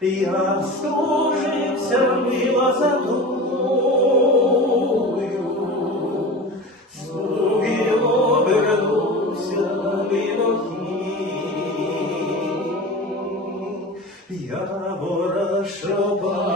Я настужився мила за тобою, слуги обернувся вінохи, я вора шроба.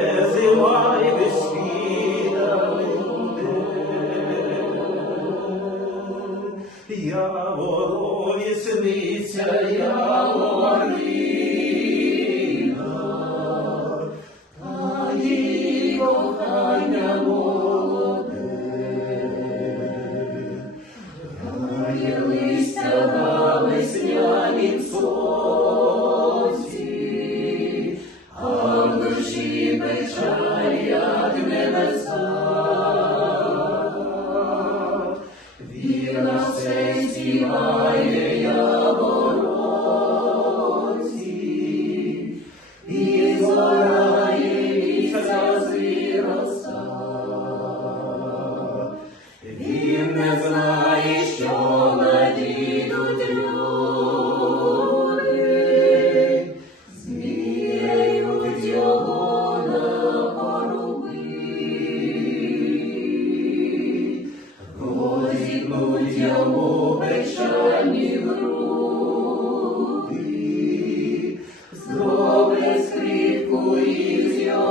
Yeah. Amen.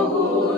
fogo.